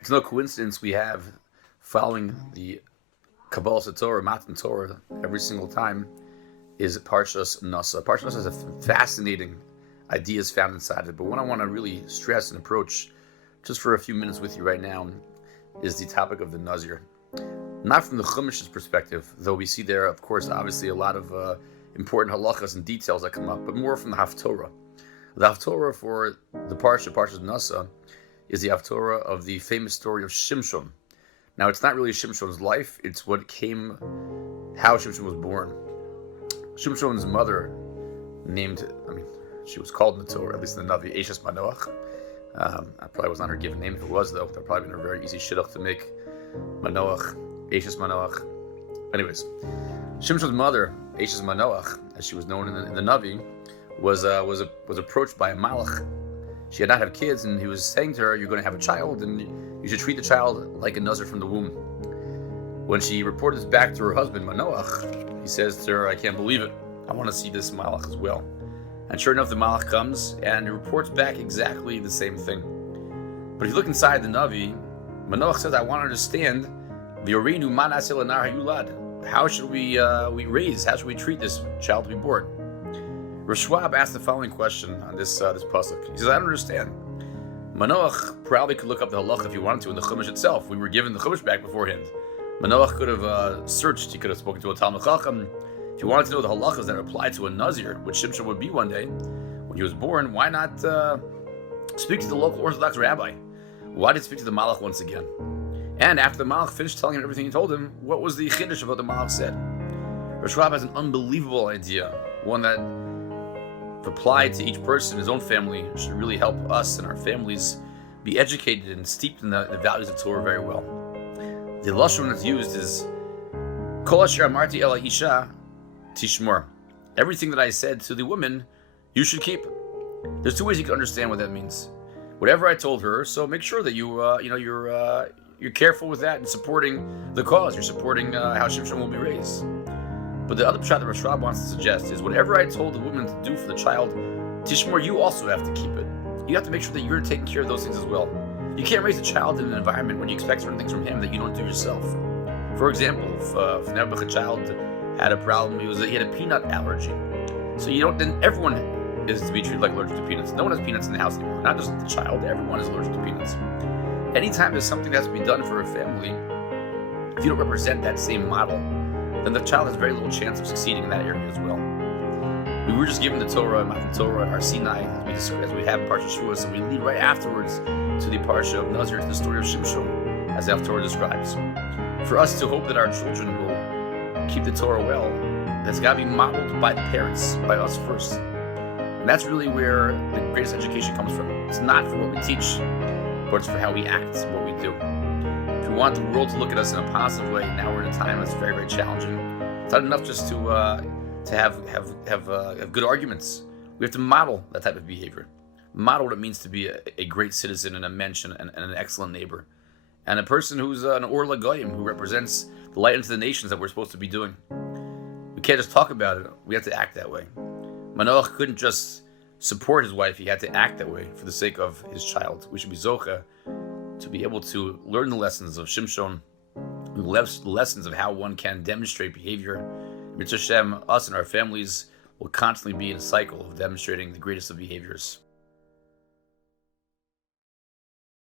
It's no coincidence we have following the Kabbalah Torah, Matan Torah, every single time is Parshas Nasa. Parshas Nasa has a fascinating ideas found inside it, but what I want to really stress and approach just for a few minutes with you right now is the topic of the Nazir. Not from the Chumash's perspective, though we see there, of course, obviously a lot of important halachas and details that come up, but more from the Haftorah. The Haftorah for the Parshas Nasa, is the Haftorah of the famous story of Shimshon. Now, it's not really Shimshon's life, it's how Shimshon was born. Shimshon's mother she was called in the Torah, at least in the Navi, Eshes Manoach. That probably was not her given name. If it was, though, that would probably been a very easy shidduch to make. Manoach, Eshes Manoach. Anyways, Shimshon's mother, Eshes Manoach, as she was known in the Navi, was approached by a malach. She had not had kids, and he was saying to her, "You're going to have a child, and you should treat the child like a nazir from the womb." When she reported this back to her husband, Manoach, he says to her, "I can't believe it. I want to see this malach as well." And sure enough, the malach comes, and he reports back exactly the same thing. But if you look inside the Navi, Manoach says, "I want to understand, V'yorinu ma na'aseh l'nar hayulad. How should we raise? How should we treat this child to be born?" Rosh Schwab asked the following question on this pasuk. He says, "I don't understand. Manoach probably could look up the halach if he wanted to in the Chumash itself. We were given the Chumash back beforehand. Manoach could have searched. He could have spoken to a Talmud Chacham. If he wanted to know the halachas that apply to a Nazir, which Shimshon would be one day when he was born, why not speak to the local Orthodox rabbi? Why did he speak to the Malach once again? And after the Malach finished telling him everything he told him, what was the chiddush of what the Malach said?" Rosh Schwab has an unbelievable idea, one that, if applied to each person, his own family, should really help us and our families be educated and steeped in the values of Torah very well. The lashon that's used is Kol asher amarti ela isha tishmor. Everything that I said to the woman, you should keep. There's two ways you can understand what that means. Whatever I told her, so make sure that you're careful with that and supporting the cause. You're supporting how Shimshon will be raised. But the other pshat that Rosh Rab wants to suggest is whatever I told the woman to do for the child, Tishmor, you also have to keep it. You have to make sure that you're taking care of those things as well. You can't raise a child in an environment when you expect certain things from him that you don't do yourself. For example, if Nebuch, a child, had a problem, he had a peanut allergy. So then everyone is to be treated like allergic to peanuts. No one has peanuts in the house anymore. Not just the child, everyone is allergic to peanuts. Anytime there's something that has to be done for a family, if you don't represent that same model, then the child has very little chance of succeeding in that area as well. We were just given the Torah, Matan Torah, our Sinai, as we have in Parsha Shavuos, and we lead right afterwards to the Parsha of Nazir, to the story of Shimshon, as the Torah describes. For us to hope that our children will keep the Torah well, that's got to be modeled by the parents, by us first. And that's really where the greatest education comes from. It's not for what we teach, but it's for how we act, what we do. If we want the world to look at us in a positive way, now we're in a time that's very, very challenging. It's not enough just to have good arguments. We have to model that type of behavior. Model what it means to be a great citizen and a mensch and an excellent neighbor. And a person who's an Or Lagoyim, who represents the light into the nations that we're supposed to be doing. We can't just talk about it. We have to act that way. Manoach couldn't just support his wife. He had to act that way for the sake of his child. We should be zocha to be able to learn the lessons of Shimshon, the lessons of how one can demonstrate behavior. Mitzvah Hashem, us and our families will constantly be in a cycle of demonstrating the greatest of behaviors.